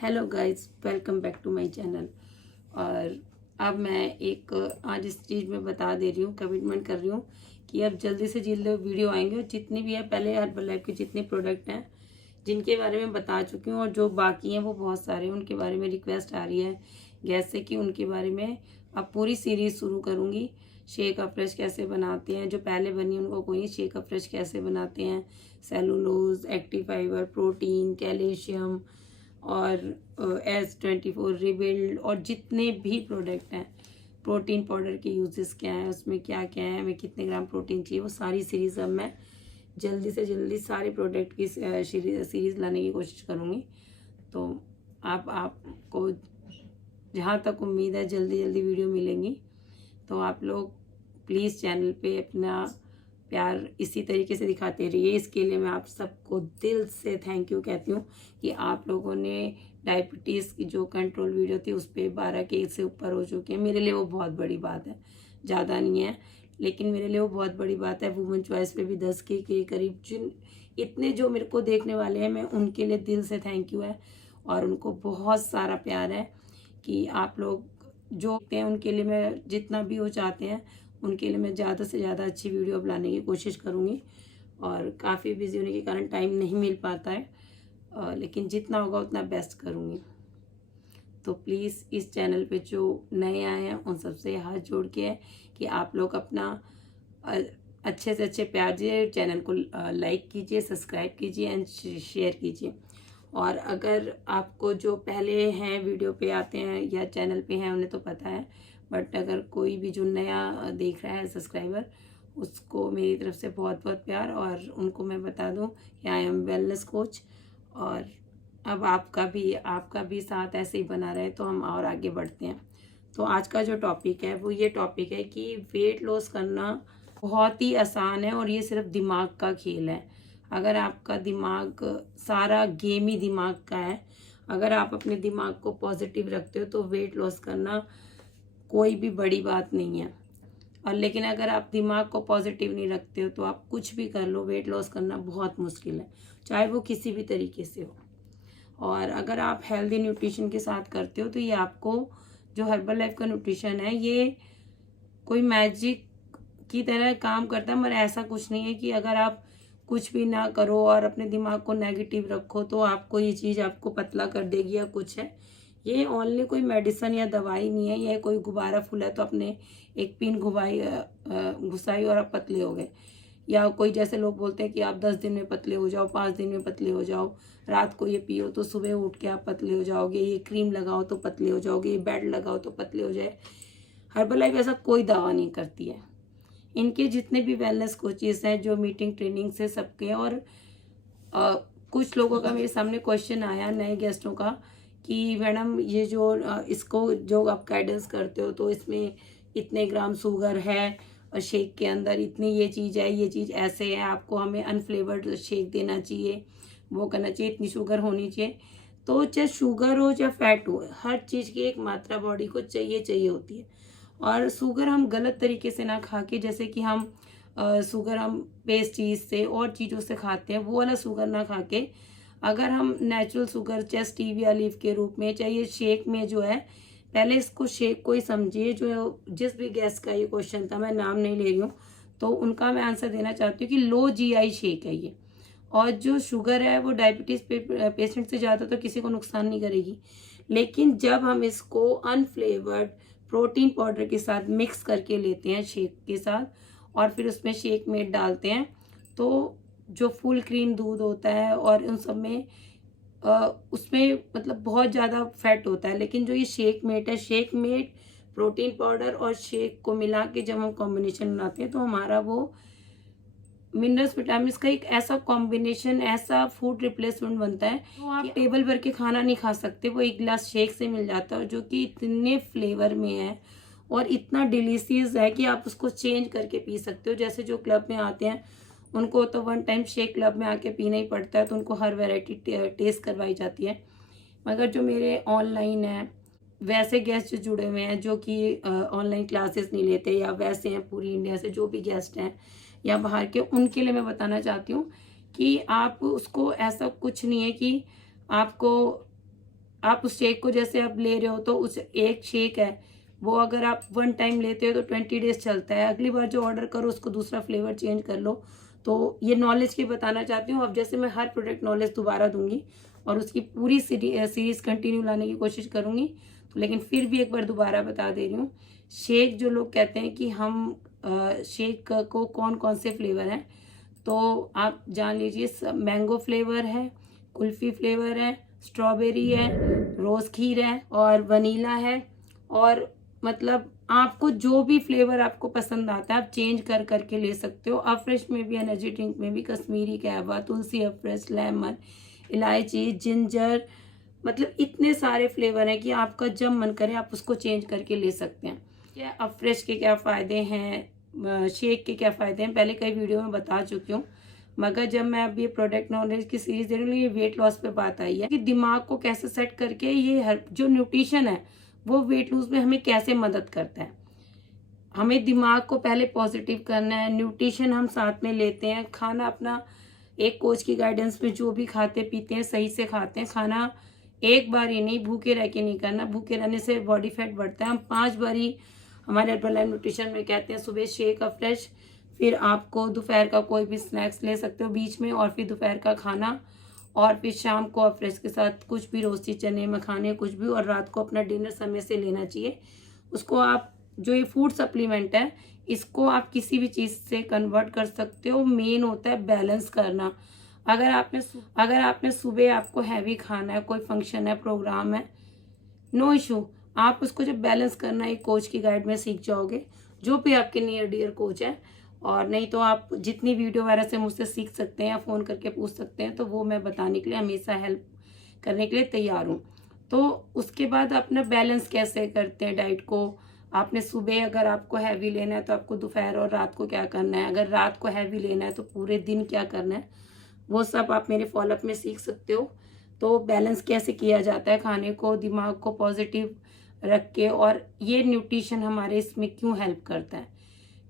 Hello guys, welcome back to my channel. और अब मैं एक आज इस चीज़ में बता दे रही हूँ, कमिटमेंट कर रही हूँ कि अब जल्दी से जल्द वीडियो आएंगे। और जितनी भी है, पहले हर्बल लाइफ के जितने प्रोडक्ट हैं जिनके बारे में बता चुकी हूँ और जो बाकी हैं वो बहुत सारे हैं, उनके बारे में रिक्वेस्ट आ रही है गैस से कि उनके बारे में अब पूरी सीरीज शुरू करूँगी। शेक अफ्रेश कैसे बनाते हैं, जो पहले बनी उनको कोई नहीं, शेक अफ्रेश कैसे बनाते हैं, cellulose, active fibre, protein, calcium और S24 रिबिल्ड और जितने भी प्रोडक्ट हैं, प्रोटीन पाउडर के यूजेस क्या हैं, उसमें क्या क्या है, हमें कितने ग्राम प्रोटीन चाहिए, वो सारी सीरीज अब मैं जल्दी से जल्दी सारे प्रोडक्ट की सीरीज लाने की कोशिश करूँगी। तो आपको जहाँ तक उम्मीद है जल्दी जल्दी वीडियो मिलेंगी। तो आप लोग प्लीज़ चैनल पे अपना प्यार इसी तरीके से दिखाते रहिए। इसके लिए मैं आप सबको दिल से थैंक यू कहती हूँ कि आप लोगों ने डायबिटीज़ की जो कंट्रोल वीडियो थी उस पर 12K से ऊपर हो चुके हैं। मेरे लिए वो बहुत बड़ी बात है, ज़्यादा नहीं है लेकिन मेरे लिए वो बहुत बड़ी बात है। वुमेन चॉइस पे भी 10K के करीब जिन इतने जो मेरे को देखने वाले हैं, मैं उनके लिए दिल से थैंक यू है और उनको बहुत सारा प्यार है कि आप लोग जो देखते हैं उनके लिए मैं जितना भी वो चाहते हैं उनके लिए मैं ज़्यादा से ज़्यादा अच्छी वीडियो अब लाने की कोशिश करूँगी। और काफ़ी बिजी होने के कारण टाइम नहीं मिल पाता है, लेकिन जितना होगा उतना बेस्ट करूँगी। तो प्लीज़ इस चैनल पे जो नए आए हैं उन सबसे हाथ जोड़ के है कि आप लोग अपना अच्छे से अच्छे प्यार दीजिए, चैनल को लाइक कीजिए, सब्सक्राइब कीजिए एंड शेयर कीजिए। और अगर आपको जो पहले हैं वीडियो पे आते हैं या चैनल पे हैं उन्हें तो पता है, बट अगर कोई भी जो नया देख रहा है सब्सक्राइबर, उसको मेरी तरफ से बहुत बहुत प्यार। और उनको मैं बता दूं कि आई एम वेलनेस कोच। और अब आपका भी साथ ऐसे ही बना रहे तो हम और आगे बढ़ते हैं। तो आज का जो टॉपिक है वो ये टॉपिक है कि वेट लॉस करना बहुत ही आसान है और ये सिर्फ दिमाग का खेल है। अगर आपका दिमाग सारा गेम ही दिमाग का है, अगर आप अपने दिमाग को पॉजिटिव रखते हो तो वेट लॉस करना कोई भी बड़ी बात नहीं है। और लेकिन अगर आप दिमाग को पॉजिटिव नहीं रखते हो तो आप कुछ भी कर लो, वेट लॉस करना बहुत मुश्किल है, चाहे वो किसी भी तरीके से हो। और अगर आप हेल्दी न्यूट्रिशन के साथ करते हो तो ये आपको जो हर्बल लाइफ का न्यूट्रिशन है ये कोई मैजिक की तरह काम करता है। मगर ऐसा कुछ नहीं है कि अगर आप कुछ भी ना करो और अपने दिमाग को नेगेटिव रखो तो आपको ये चीज़ आपको पतला कर देगी या कुछ है। ये ओनली कोई मेडिसिन या दवाई नहीं है, ये कोई गुब्बारा फूला तो अपने एक पिन घुसाई और आप पतले हो गए। या कोई जैसे लोग बोलते हैं कि आप 10 दिन में पतले हो जाओ, 5 दिन में पतले हो जाओ, रात को ये पियो तो सुबह उठ के आप पतले हो जाओगे, ये क्रीम लगाओ तो पतले हो जाओगे, ये बेड लगाओ तो पतले हो जाए। हर्बल लाइफ ऐसा कोई दावा नहीं करती है। इनके जितने भी वेलनेस कोचेस हैं जो मीटिंग ट्रेनिंग से सबके, और कुछ लोगों का मेरे सामने क्वेश्चन आया नए गेस्टों का कि मैडम ये जो इसको जो आप गाइडेंस करते हो तो इसमें इतने ग्राम शुगर है और शेक के अंदर इतनी ये चीज़ है, ये चीज़ ऐसे है, आपको हमें अनफ्लेवर्ड शेक देना चाहिए, वो करना चाहिए, इतनी शुगर होनी चाहिए। तो चाहे शुगर हो चाहे फैट हो, हर चीज़ की एक मात्रा बॉडी को चाहिए होती है। और शुगर हम गलत तरीके से ना खा के, जैसे कि हम शुगर हम पेस्ट्रीज से और चीज़ों से खाते हैं, वो वाला शुगर ना खा के अगर हम नेचुरल शुगर चाहे स्टीविया लीफ के रूप में चाहिए शेक में जो है, पहले इसको शेक को ही समझिए। जो जिस भी गेस्ट का ये क्वेश्चन था, मैं नाम नहीं ले रही हूँ, तो उनका मैं आंसर देना चाहती हूँ कि लो GI शेक है ये। और जो शुगर है वो डायबिटीज़ पेशेंट से ज़्यादा तो किसी को नुकसान नहीं करेगी, लेकिन जब हम इसको अनफ्लेवर्ड प्रोटीन पाउडर के साथ मिक्स करके लेते हैं शेक के साथ और फिर उसमें शेक मेट डालते हैं, तो जो फुल क्रीम दूध होता है और उन सब में उसमें मतलब बहुत ज़्यादा फैट होता है। लेकिन जो ये शेक मेट है, शेक मेट प्रोटीन पाउडर और शेक को मिला के जब हम कॉम्बिनेशन बनाते हैं तो हमारा वो मिनरल्स विटामिन का एक ऐसा कॉम्बिनेशन, ऐसा फूड रिप्लेसमेंट बनता है तो आप टेबल भर के खाना नहीं खा सकते, वो एक गिलास शेक से मिल जाता है जो कि इतने फ्लेवर में है और इतना डिलीशियस है कि आप उसको चेंज करके पी सकते हो। जैसे जो क्लब में आते हैं उनको तो वन टाइम शेक क्लब में आके पीना ही पड़ता है, तो उनको हर वैरायटी टेस्ट करवाई जाती है। मगर जो मेरे ऑनलाइन है वैसे गेस्ट जो जुड़े हुए हैं जो कि ऑनलाइन क्लासेस नहीं लेते या वैसे हैं पूरी इंडिया से जो भी गेस्ट हैं या बाहर के, उनके लिए मैं बताना चाहती हूँ कि आप उसको ऐसा कुछ नहीं है कि आपको आप उस शेक को जैसे आप ले रहे हो तो उस एक शेक है वो अगर आप 1 टाइम लेते हो तो 20 डेज चलता है, अगली बार जो ऑर्डर करो उसको दूसरा फ्लेवर चेंज कर लो। तो ये नॉलेज की बताना चाहती हूँ। अब जैसे मैं हर प्रोडक्ट नॉलेज दोबारा दूंगी और उसकी पूरी सीरीज कंटिन्यू लाने की कोशिश करूंगी, तो लेकिन फिर भी एक बार दोबारा बता दे रही हूँ। शेक जो लोग कहते हैं कि हम शेक को कौन कौन से फ्लेवर हैं, तो आप जान लीजिए मैंगो फ्लेवर है, कुल्फी फ्लेवर है, स्ट्रॉबेरी है, रोज़ खीर है और वनीला है। और मतलब आपको जो भी फ्लेवर आपको पसंद आता है आप चेंज कर करके ले सकते हो। अफ्रेश में भी, एनर्जी ड्रिंक में भी कश्मीरी कहवा, तुलसी अफ्रेश, लेमन, इलायची, जिंजर, मतलब इतने सारे फ्लेवर हैं कि आपका जब मन करे आप उसको चेंज करके ले सकते हैं। क्या अफ्रेश के क्या फ़ायदे हैं, शेक के क्या फ़ायदे हैं, पहले कई वीडियो में बता चुकी हूँ, मगर जब मैं अब ये प्रोडक्ट नॉलेज की सीरीज दे रही हूँ, ये वेट लॉस पे बात आई है कि दिमाग को कैसे सेट करके ये हर जो न्यूट्रिशन है वो वेट लूज में हमें कैसे मदद करता है। हमें दिमाग को पहले पॉजिटिव करना है, न्यूट्रिशन हम साथ में लेते हैं, खाना अपना एक कोच की गाइडेंस में जो भी खाते पीते हैं सही से खाते हैं। खाना एक बार ही नहीं, भूखे रह के नहीं करना, भूखे रहने से बॉडी फैट बढ़ता है। हम 5 बार ही हमारे हर्बल न्यूट्रिशन में कहते हैं, सुबह शेक फ्रेश, फिर आपको दोपहर का कोई भी स्नैक्स ले सकते हो बीच में, और फिर दोपहर का खाना, और फिर शाम को फ्रेश के साथ कुछ भी रोस्टी चने मखाने कुछ भी, और रात को अपना डिनर समय से लेना चाहिए उसको। आप जो ये फूड सप्लीमेंट है इसको आप किसी भी चीज़ से कन्वर्ट कर सकते हो। मेन होता है बैलेंस करना। अगर आपने सुबह आपको हैवी खाना है, कोई फंक्शन है, प्रोग्राम है, नो इशू, आप उसको जब बैलेंस करना एक कोच की गाइड में सीख जाओगे, जो भी आपके नियर डियर कोच है। और नहीं तो आप जितनी वीडियो वगैरह से मुझसे सीख सकते हैं या फ़ोन करके पूछ सकते हैं, तो वो मैं बताने के लिए हमेशा हेल्प करने के लिए तैयार हूँ। तो उसके बाद अपना बैलेंस कैसे करते हैं डाइट को, आपने सुबह अगर आपको हैवी लेना है तो आपको दोपहर और रात को क्या करना है, अगर रात को हैवी लेना है तो पूरे दिन क्या करना है, वो सब आप मेरे फॉलोअप में सीख सकते हो। तो बैलेंस कैसे किया जाता है खाने को, दिमाग को पॉजिटिव रख के, और ये न्यूट्रिशन हमारे इसमें क्यों हेल्प करता है,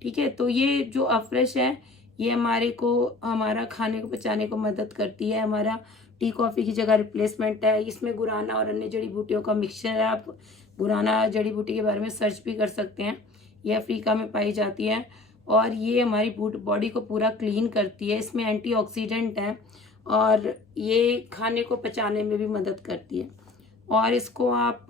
ठीक है। तो ये जो अफ्रेश है ये हमारे को हमारा खाने को पचाने को मदद करती है, हमारा टी कॉफ़ी की जगह रिप्लेसमेंट है। इसमें गुराना और अन्य जड़ी बूटियों का मिक्सचर है। आप गुराना जड़ी बूटी के बारे में सर्च भी कर सकते हैं, ये अफ्रीका में पाई जाती है और ये हमारी बॉडी को पूरा क्लीन करती है। इसमें एंटीऑक्सीडेंट है और ये खाने को पचाने में भी मदद करती है। और इसको आप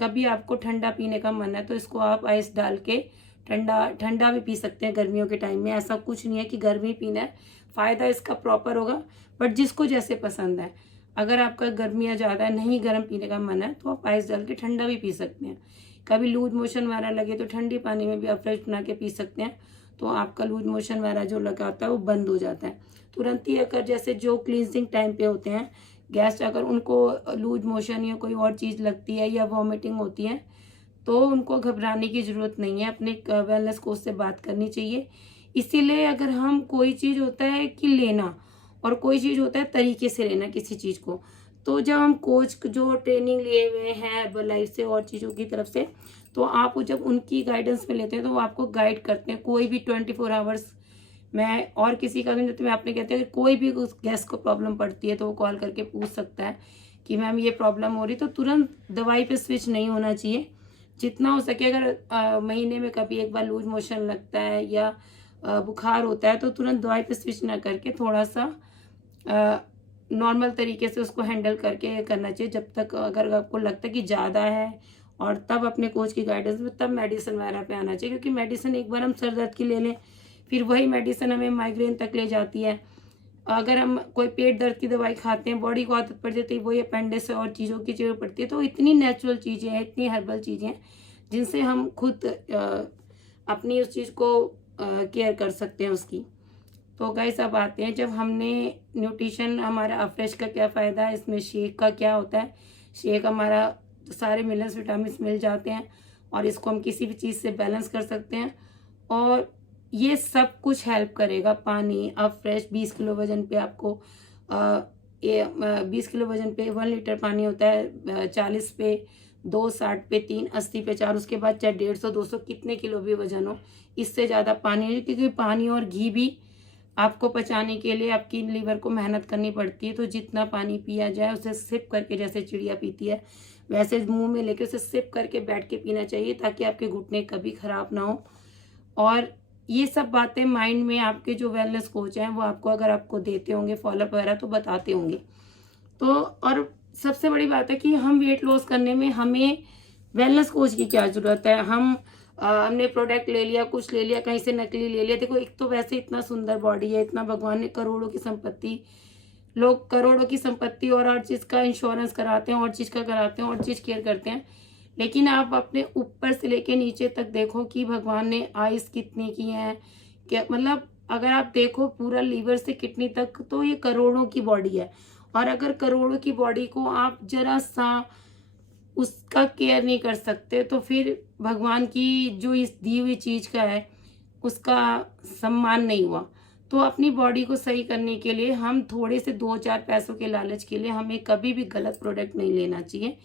कभी आपको ठंडा पीने का मन है तो इसको आप आइस डाल के ठंडा भी पी सकते हैं गर्मियों के टाइम में। ऐसा कुछ नहीं है कि गर्मी पीना है, फ़ायदा इसका प्रॉपर होगा, बट जिसको जैसे पसंद है। अगर आपका गर्मियाँ ज़्यादा है, नहीं गर्म पीने का मन है, तो आप आइस डाल के ठंडा भी पी सकते हैं। कभी लूज मोशन वगैरह लगे तो ठंडी पानी में भी आप फ्रेश बना के पी सकते हैं, तो आपका लूज मोशन वगैरह जो लगा होता है वो बंद हो जाता है तुरंत ही। अगर जैसे जो क्लींजिंग टाइम पे होते हैं गेस्ट, अगर उनको लूज मोशन या कोई और चीज़ लगती है या वॉमिटिंग होती है तो उनको घबराने की ज़रूरत नहीं है, अपने वेलनेस कोच से बात करनी चाहिए। इसीलिए अगर हम कोई चीज़ होता है कि लेना और कोई चीज़ होता है तरीके से लेना किसी चीज़ को, तो जब हम कोच जो ट्रेनिंग लिए हुए हैं हर्बल लाइफ से और चीज़ों की तरफ से, तो आप जब उनकी गाइडेंस में लेते हैं तो वो आपको गाइड करते हैं। कोई भी 24 आवर्स मैं और किसी का नहीं, तो मैं आपने कहते हैं कि कोई भी उस गेस्ट को प्रॉब्लम पड़ती है तो वो कॉल करके पूछ सकता है कि मैम ये प्रॉब्लम हो रही, तो तुरंत दवाई पे स्विच नहीं होना चाहिए। जितना हो सके, अगर महीने में कभी एक बार लूज मोशन लगता है या बुखार होता है तो तुरंत दवाई पे स्विच ना करके थोड़ा सा नॉर्मल तरीके से उसको हैंडल करके करना चाहिए, जब तक अगर आपको लगता है कि ज़्यादा है, और तब अपने कोच की गाइडेंस में तब मेडिसिन वगैरह पे आना चाहिए। क्योंकि मेडिसिन एक बार हम सर दर्द की ले लें फिर वही मेडिसिन हमें माइग्रेन तक ले जाती है। अगर हम कोई पेट दर्द की दवाई खाते हैं, बॉडी को आदत पड़ जाती है, वही अपेंडिक्स और चीज़ों की जरूरत पड़ती है। तो इतनी नेचुरल चीज़ें हैं, इतनी हर्बल चीज़ें हैं जिनसे हम खुद अपनी उस चीज़ को केयर कर सकते हैं उसकी। तो गाइस अब आते हैं, जब हमने न्यूट्रिशन हमारा अफ्रेश का क्या फ़ायदा है, इसमें शेक का क्या होता है। शेक हमारा सारे मिनरल्स विटामिन मिल जाते हैं और इसको हम किसी भी चीज़ से बैलेंस कर सकते हैं और ये सब कुछ हेल्प करेगा। पानी अफ्रेश 20 किलो वजन पे आपको 20 किलो वजन पे 1 लीटर पानी होता है, 40 पे 2, 60 पे 3, 80 पे 4, उसके बाद चाहे 150 200 कितने किलो भी वजन हो, इससे ज़्यादा पानी नहीं, क्योंकि पानी और घी भी आपको पचाने के लिए आपकी लीवर को मेहनत करनी पड़ती है। तो जितना पानी पिया जाए उसे सिप करके, जैसे चिड़िया पीती है वैसे मुंह में लेके उसे सिप करके बैठ के पीना चाहिए, ताकि आपके घुटने कभी खराब ना हो। और ये सब बातें माइंड में आपके जो वेलनेस कोच हैं वो आपको, अगर आपको देते होंगे फॉलोअप वगैरह, तो बताते होंगे। तो और सबसे बड़ी बात है कि हम वेट लॉस करने में हमें वेलनेस कोच की क्या ज़रूरत है। हमने प्रोडक्ट ले लिया, कुछ ले लिया, कहीं से नकली ले लिया। देखो, एक तो वैसे इतना सुंदर बॉडी है, इतना भगवान ने करोड़ों की संपत्ति, लोग करोड़ों की संपत्ति और हर चीज़ का इंश्योरेंस कराते हैं, और चीज़ का कराते हैं, और चीज़ केयर करते हैं। लेकिन आप अपने ऊपर से लेके नीचे तक देखो कि भगवान ने आइस कितनी की है, क्या मतलब अगर आप देखो पूरा लीवर से किडनी तक, तो ये करोड़ों की बॉडी है। और अगर करोड़ों की बॉडी को आप जरा सा उसका केयर नहीं कर सकते, तो फिर भगवान की जो इस दी हुई चीज़ का है उसका सम्मान नहीं हुआ। तो अपनी बॉडी को सही करने के लिए हम थोड़े से 2-4 पैसों के लालच के लिए हमें कभी भी गलत प्रोडक्ट नहीं लेना चाहिए।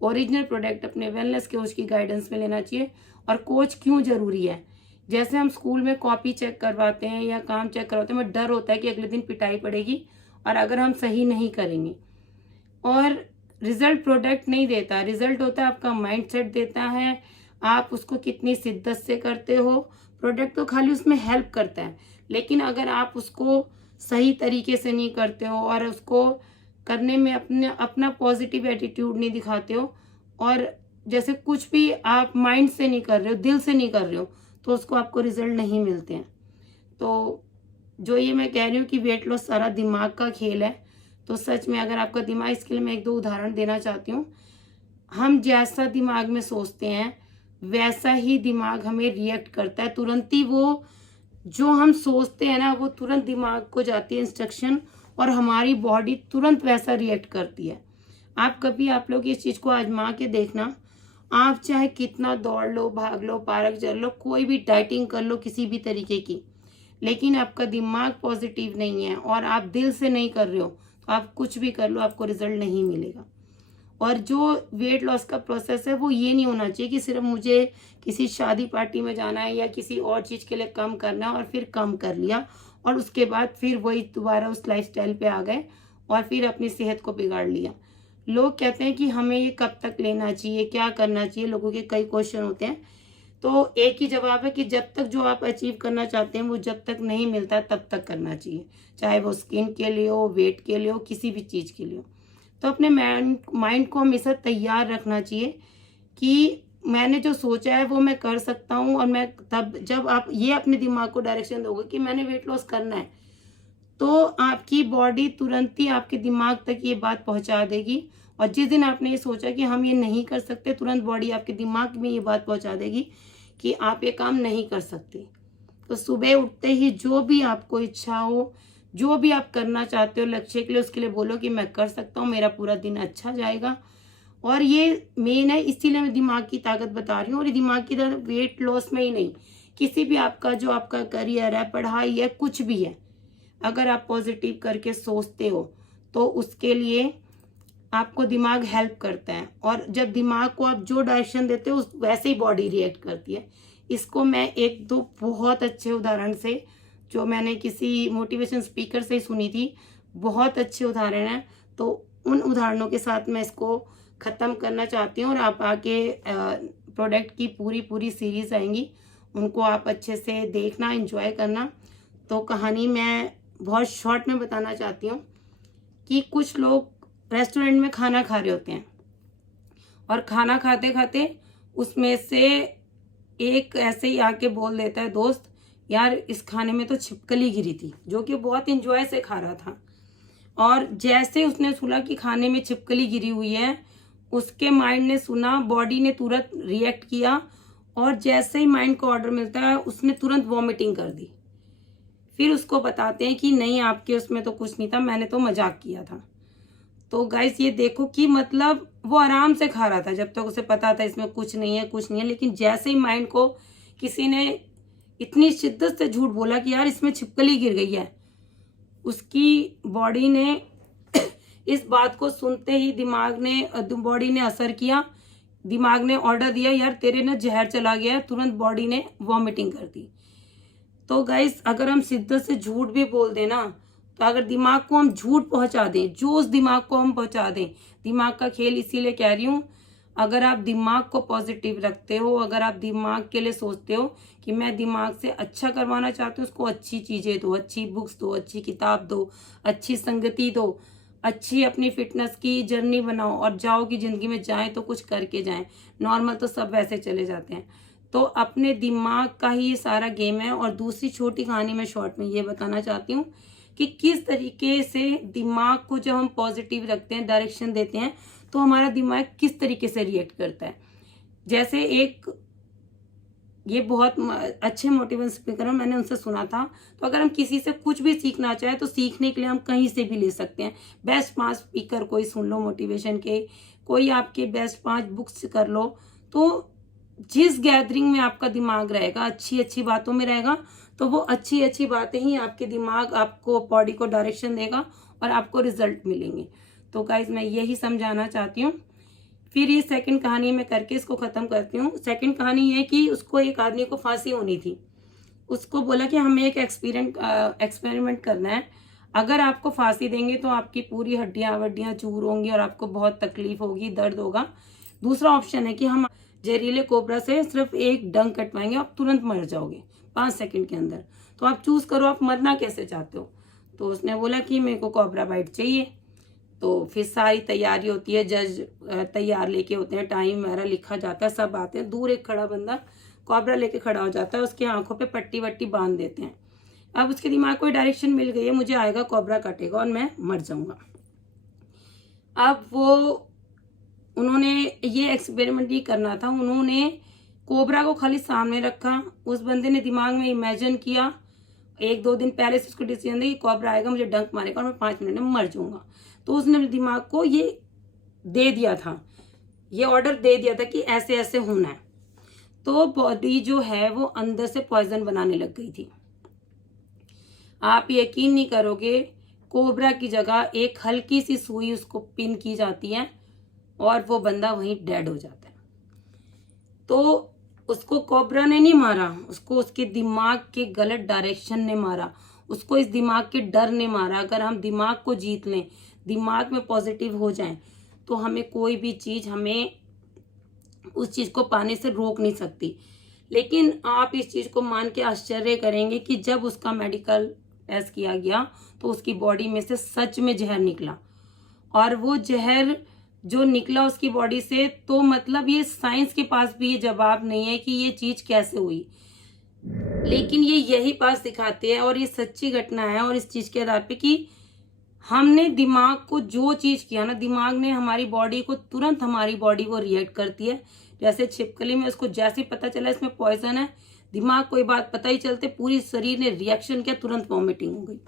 ओरिजिनल प्रोडक्ट अपने वेलनेस कोच की गाइडेंस में लेना चाहिए। और कोच क्यों ज़रूरी है, जैसे हम स्कूल में कॉपी चेक करवाते हैं या काम चेक करवाते हैं, हमें डर होता है कि अगले दिन पिटाई पड़ेगी और अगर हम सही नहीं करेंगे। और रिजल्ट प्रोडक्ट नहीं देता, रिजल्ट होता है आपका माइंड सेट देता है, आप उसको कितनी शिद्दत से करते हो। प्रोडक्ट तो खाली उसमें हेल्प करता है, लेकिन अगर आप उसको सही तरीके से नहीं करते हो और उसको करने में अपना पॉजिटिव एटीट्यूड नहीं दिखाते हो, और जैसे कुछ भी आप माइंड से नहीं कर रहे हो, दिल से नहीं कर रहे हो, तो उसको आपको रिजल्ट नहीं मिलते हैं। तो जो ये मैं कह रही हूँ कि वेट लॉस सारा दिमाग का खेल है, तो सच में अगर आपका दिमाग, इसके लिए मैं 1-2 उदाहरण देना चाहती हूँ। हम जैसा दिमाग में सोचते हैं वैसा ही दिमाग हमें रिएक्ट करता है। तुरंत ही वो जो हम सोचते हैं ना, वो तुरंत दिमाग को जाती है इंस्ट्रक्शन, और हमारी बॉडी तुरंत वैसा रिएक्ट करती है। आप लोग इस चीज़ को आजमा के देखना। आप चाहे कितना दौड़ लो, भाग लो, पार्क चल लो, कोई भी डाइटिंग कर लो किसी भी तरीके की, लेकिन आपका दिमाग पॉजिटिव नहीं है और आप दिल से नहीं कर रहे हो, तो आप कुछ भी कर लो, आपको रिजल्ट नहीं मिलेगा। और जो वेट लॉस का प्रोसेस है वो ये नहीं होना चाहिए कि सिर्फ मुझे किसी शादी पार्टी में जाना है या किसी और चीज़ के लिए कम करना है और फिर कम कर लिया, और उसके बाद फिर वही दोबारा उस लाइफस्टाइल पे आ गए और फिर अपनी सेहत को बिगाड़ लिया। लोग कहते हैं कि हमें ये कब तक लेना चाहिए, क्या करना चाहिए, लोगों के कई क्वेश्चन होते हैं। तो एक ही जवाब है कि जब तक जो आप अचीव करना चाहते हैं वो जब तक नहीं मिलता तब तक करना चाहिए, चाहे वो स्किन के लिए हो, वेट के लिए हो, किसी भी चीज़ के लिए हो। तो अपने माइंड को हमेशा तैयार रखना चाहिए कि मैंने जो सोचा है वो मैं कर सकता हूँ। और मैं तब जब आप ये अपने दिमाग को डायरेक्शन दोगे कि मैंने वेट लॉस करना है, तो आपकी बॉडी तुरंत ही आपके दिमाग तक ये बात पहुंचा देगी। और जिस दिन आपने ये सोचा कि हम ये नहीं कर सकते, तुरंत बॉडी आपके दिमाग में ये बात पहुंचा देगी कि आप ये काम नहीं कर सकते। तो सुबह उठते ही जो भी आपको इच्छा हो, जो भी आप करना चाहते हो लक्ष्य के लिए, उसके लिए बोलो कि मैं कर सकता हूँ, मेरा पूरा दिन अच्छा जाएगा। और ये मेन है, इसीलिए मैं दिमाग की ताकत बता रही हूँ। और ये दिमाग की ताकत वेट लॉस में ही नहीं, किसी भी आपका जो आपका करियर है, पढ़ाई है, कुछ भी है, अगर आप पॉजिटिव करके सोचते हो तो उसके लिए आपको दिमाग हेल्प करता है। और जब दिमाग को आप जो डायरेक्शन देते हो वैसे ही बॉडी रिएक्ट करती है। इसको मैं 1-2 बहुत अच्छे उदाहरण से, जो मैंने किसी मोटिवेशन स्पीकर से ही सुनी थी, बहुत अच्छे उदाहरण हैं, तो उन उदाहरणों के साथ मैं इसको ख़त्म करना चाहती हूँ। और आप आगे प्रोडक्ट की पूरी सीरीज़ आएंगी, उनको आप अच्छे से देखना, एंजॉय करना। तो कहानी मैं बहुत शॉर्ट में बताना चाहती हूँ कि कुछ लोग रेस्टोरेंट में खाना खा रहे होते हैं, और खाना खाते खाते उसमें से एक ऐसे ही आके बोल देता है, दोस्त यार इस खाने में तो छिपकली गिरी थी, जो कि बहुत इंजॉय से खा रहा था। और जैसे उसने सुना कि खाने में छिपकली गिरी हुई है, उसके माइंड ने सुना, बॉडी ने तुरंत रिएक्ट किया, और जैसे ही माइंड को ऑर्डर मिलता है उसने तुरंत वॉमिटिंग कर दी। फिर उसको बताते हैं कि नहीं, आपके उसमें तो कुछ नहीं था, मैंने तो मजाक किया था। तो गाइस ये देखो कि मतलब वो आराम से खा रहा था जब तक उसे पता था इसमें कुछ नहीं है, लेकिन जैसे ही माइंड को किसी ने इतनी शिद्दत से झूठ बोला कि यार इसमें छिपकली गिर गई है, उसकी बॉडी ने इस बात को सुनते ही बॉडी ने असर किया, दिमाग ने ऑर्डर दिया यार तेरे ना जहर चला गया है, तुरंत बॉडी ने वॉमिटिंग कर दी। तो गाइस अगर हम शिद्दत से झूठ भी बोल दें ना, तो अगर दिमाग को हम झूठ पहुंचा दें, जो उस दिमाग को हम पहुंचा दें, दिमाग का खेल इसीलिए कह रही हूँ, अगर आप दिमाग को पॉजिटिव रखते हो, अगर आप दिमाग के लिए सोचते हो कि मैं दिमाग से अच्छा करवाना चाहती हूँ, उसको अच्छी चीज़ें दो, अच्छी बुक्स दो, अच्छी किताब दो, अच्छी संगति दो, अच्छी अपनी फिटनेस की जर्नी बनाओ और जाओ कि ज़िंदगी में जाएं तो कुछ करके जाएं। नॉर्मल तो सब वैसे चले जाते हैं। तो अपने दिमाग का ही ये सारा गेम है। और दूसरी छोटी कहानी मैं शॉर्ट में ये बताना चाहती हूँ कि किस तरीके से दिमाग को जब हम पॉजिटिव रखते हैं, डायरेक्शन देते हैं, तो हमारा दिमाग किस तरीके से रिएक्ट करता है। जैसे एक ये बहुत अच्छे मोटिवेशन स्पीकर है, मैंने उनसे सुना था। तो अगर हम किसी से कुछ भी सीखना चाहें तो सीखने के लिए हम कहीं से भी ले सकते हैं। बेस्ट 5 स्पीकर कोई सुन लो मोटिवेशन के, कोई आपके बेस्ट 5 बुक्स कर लो। तो जिस गैदरिंग में आपका दिमाग रहेगा, अच्छी अच्छी बातों में रहेगा, तो वो अच्छी अच्छी बातें ही आपके दिमाग, आपको बॉडी को डायरेक्शन देगा और आपको रिजल्ट मिलेंगे। तो गाइज मैं यही समझाना चाहती हूँ। फिर ये सेकंड कहानी में करके इसको खत्म करती हूँ। सेकंड कहानी ये कि उसको एक आदमी को फांसी होनी थी। उसको बोला कि हमें एक एक्सपेरिमेंट करना है, अगर आपको फांसी देंगे तो आपकी पूरी हड्डियां वड्डियां चूर होंगी और आपको बहुत तकलीफ होगी, दर्द होगा। दूसरा ऑप्शन है कि हम जहरीले कोबरा से सिर्फ एक डंक कटवाएंगे, आप तुरंत मर जाओगे 5 सेकंड के अंदर। तो आप चूज करो, आप मरना कैसे चाहते हो। तो उसने बोला कि मेरे को कोबरा बाइट चाहिए। तो फिर सारी तैयारी होती है, जज तैयार लेके होते हैं, टाइम वगैरह लिखा जाता है, सब आते हैं। दूर एक खड़ा बंदा कोबरा लेके खड़ा हो जाता है, उसके आंखों पे पट्टी वट्टी बांध देते हैं। अब उसके दिमाग को डायरेक्शन मिल गई है, मुझे आएगा कोबरा काटेगा और मैं मर जाऊंगा। अब वो उन्होंने ये एक्सपेरिमेंट ही करना था। उन्होंने कोबरा को खाली सामने रखा, उस बंदे ने दिमाग में इमेजिन किया, 1-2 दिन पहले से उसको डिसीजन दिया कि कोबरा आएगा मुझे डंक मारेगा और मैं 5 मिनट में मर जाऊंगा। तो उसने दिमाग को ये दे दिया था, ये ऑर्डर दे दिया था कि ऐसे ऐसे होना है। तो बॉडी जो है वो अंदर से पॉइजन बनाने लग गई थी। आप यकीन नहीं करोगे, कोबरा की जगह एक हल्की सी सुई उसको पिन की जाती है और वो बंदा वहीं डेड हो जाता है। तो उसको कोबरा ने नहीं मारा, उसको उसके दिमाग के गलत डायरेक्शन ने मारा, उसको इस दिमाग के डर ने मारा। अगर हम दिमाग को जीत लें, दिमाग में पॉजिटिव हो जाएं, तो हमें कोई भी चीज हमें उस चीज को पाने से रोक नहीं सकती। लेकिन आप इस चीज को मान के आश्चर्य करेंगे कि जब उसका मेडिकल टेस्ट किया गया तो उसकी बॉडी में से सच में जहर निकला। और वो जहर जो निकला उसकी बॉडी से, तो मतलब ये साइंस के पास भी ये जवाब नहीं है कि ये चीज कैसे हुई। लेकिन ये यही पास दिखाते हैं और ये सच्ची घटना है। और इस चीज के आधार पे कि हमने दिमाग को जो चीज किया ना, दिमाग ने हमारी बॉडी को तुरंत, हमारी बॉडी वो रिएक्ट करती है। जैसे छिपकली में उसको जैसे ही पता चला इसमें पॉइजन है, दिमाग को ये बात पता ही चलते पूरी शरीर ने रिएक्शन किया, तुरंत वॉमिटिंग हो गई।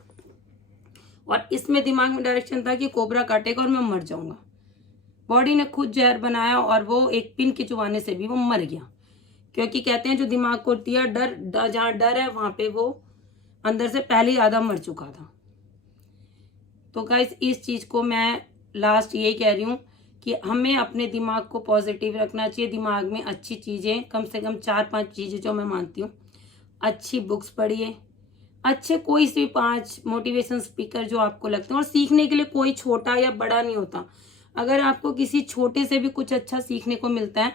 और इसमें दिमाग में डायरेक्शन था कि कोबरा काटेगा और मैं मर जाऊंगा। बॉडी ने खुद जहर बनाया और वो एक पिन के चुभाने से भी वो मर गया। क्योंकि कहते हैं जो दिमाग को दिया डर, जहां डर है वहां पे वो अंदर से पहले ही आधा मर चुका था। तो गाइस इस चीज को मैं लास्ट यही कह रही हूँ कि हमें अपने दिमाग को पॉजिटिव रखना चाहिए। दिमाग में अच्छी चीजें, कम से कम 4-5 चीजें जो मैं मानती हूँ, अच्छी बुक्स पढ़िए, अच्छे कोई से 5 मोटिवेशन स्पीकर जो आपको लगते हैं। और सीखने के लिए कोई छोटा या बड़ा नहीं होता। अगर आपको किसी छोटे से भी कुछ अच्छा सीखने को मिलता है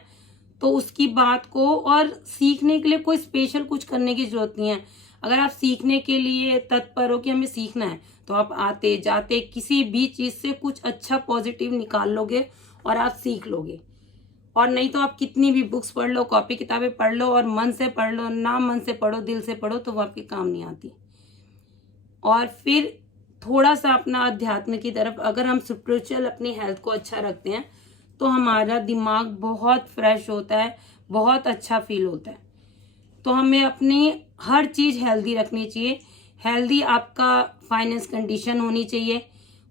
तो उसकी बात को, और सीखने के लिए कोई स्पेशल कुछ करने की जरूरत नहीं है। अगर आप सीखने के लिए तत्पर हो कि हमें सीखना है, तो आप आते जाते किसी भी चीज से कुछ अच्छा पॉजिटिव निकाल लोगे और आप सीख लोगे। और नहीं तो आप कितनी भी बुक्स पढ़ लो, कॉपी किताबें पढ़ लो और मन से पढ़ लो, ना मन से पढ़ो, दिल से पढ़ो, तो वो आपके काम नहीं आती। और फिर थोड़ा सा अपना अध्यात्म की तरफ, अगर हम स्पिरिचुअल अपनी हेल्थ को अच्छा रखते हैं तो हमारा दिमाग बहुत फ्रेश होता है, बहुत अच्छा फील होता है। तो हमें अपनी हर चीज हेल्दी रखनी चाहिए। हेल्दी आपका फाइनेंस कंडीशन होनी चाहिए।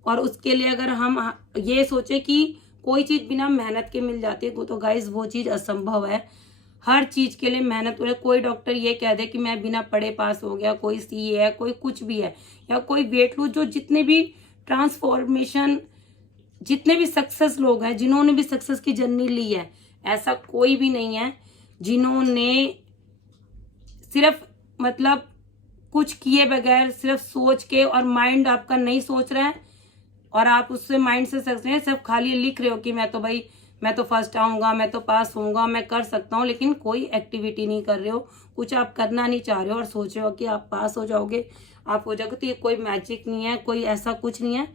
और उसके लिए अगर हम ये सोचे कि कोई चीज बिना मेहनत के मिल जाती है, तो गाइस वो चीज असंभव है। हर चीज के लिए मेहनत हो रही है। कोई डॉक्टर ये कह दे कि मैं बिना पढ़े पास हो गया, कोई सीए है, कोई कुछ भी है, या कोई वेट लूज, जो जितने भी ट्रांसफॉर्मेशन, जितने भी सक्सेस लोग हैं, जिन्होंने भी सक्सेस की जर्नी ली है, ऐसा कोई भी नहीं है जिन्होंने सिर्फ मतलब कुछ किए बगैर सिर्फ सोच के, और माइंड आपका नहीं सोच रहा है और आप उससे माइंड से सोच रहे हैं, सिर्फ खाली लिख रहे हो कि मैं तो फर्स्ट आऊंगा, मैं तो पास होऊंगा, मैं कर सकता हूँ, लेकिन कोई एक्टिविटी नहीं कर रहे हो, कुछ आप करना नहीं चाह रहे हो और सोच रहे हो कि आप पास हो जाओगे, आप हो जाओगे। तो ये कोई मैजिक नहीं है, कोई ऐसा कुछ नहीं है।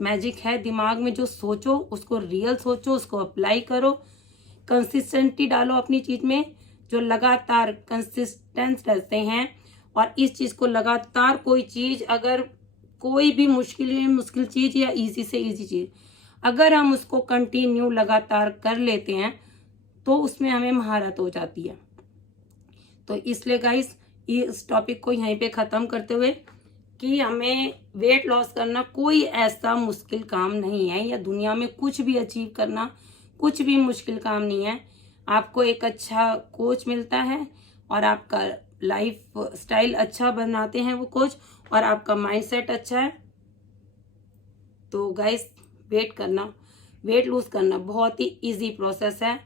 मैजिक है दिमाग में जो सोचो उसको रियल सोचो, उसको अप्लाई करो, कंसिस्टेंटी डालो अपनी चीज में। जो लगातार कंसिस्टेंस रहते हैं और इस चीज को लगातार, कोई चीज अगर कोई भी मुश्किल चीज या इजी से इजी चीज अगर हम उसको कंटिन्यू लगातार कर लेते हैं तो उसमें हमें महारत हो जाती है। तो इसलिए गाइस इस टॉपिक को यहीं पे ख़त्म करते हुए कि हमें वेट लॉस करना कोई ऐसा मुश्किल काम नहीं है, या दुनिया में कुछ भी अचीव करना कुछ भी मुश्किल काम नहीं है। आपको एक अच्छा कोच मिलता है और आपका लाइफ स्टाइल अच्छा बनाते हैं वो कोच, और आपका माइंडसेट अच्छा है। तो गाइस वेट लूज करना बहुत ही इजी प्रोसेस है,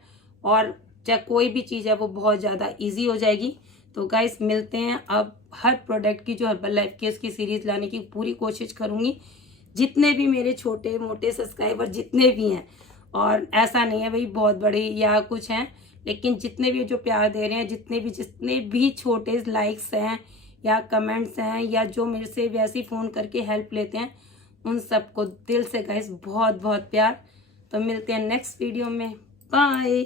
और चाहे कोई भी चीज़ है वो बहुत ज़्यादा इजी हो जाएगी। तो गाइस मिलते हैं। अब हर प्रोडक्ट की जो हर्बल लाइफ की उसकी सीरीज लाने की पूरी कोशिश करूंगी, जितने भी मेरे छोटे मोटे सब्सक्राइबर जितने भी हैं, और ऐसा नहीं है भाई बहुत बड़े या कुछ हैं, लेकिन जितने भी जो प्यार दे रहे हैं, जितने भी छोटे लाइक्स हैं या कमेंट्स हैं, या जो मेरे से वैसे फ़ोन करके हेल्प लेते हैं, उन सबको दिल से गाइस बहुत बहुत प्यार। तो मिलते हैं नेक्स्ट वीडियो में। बाय।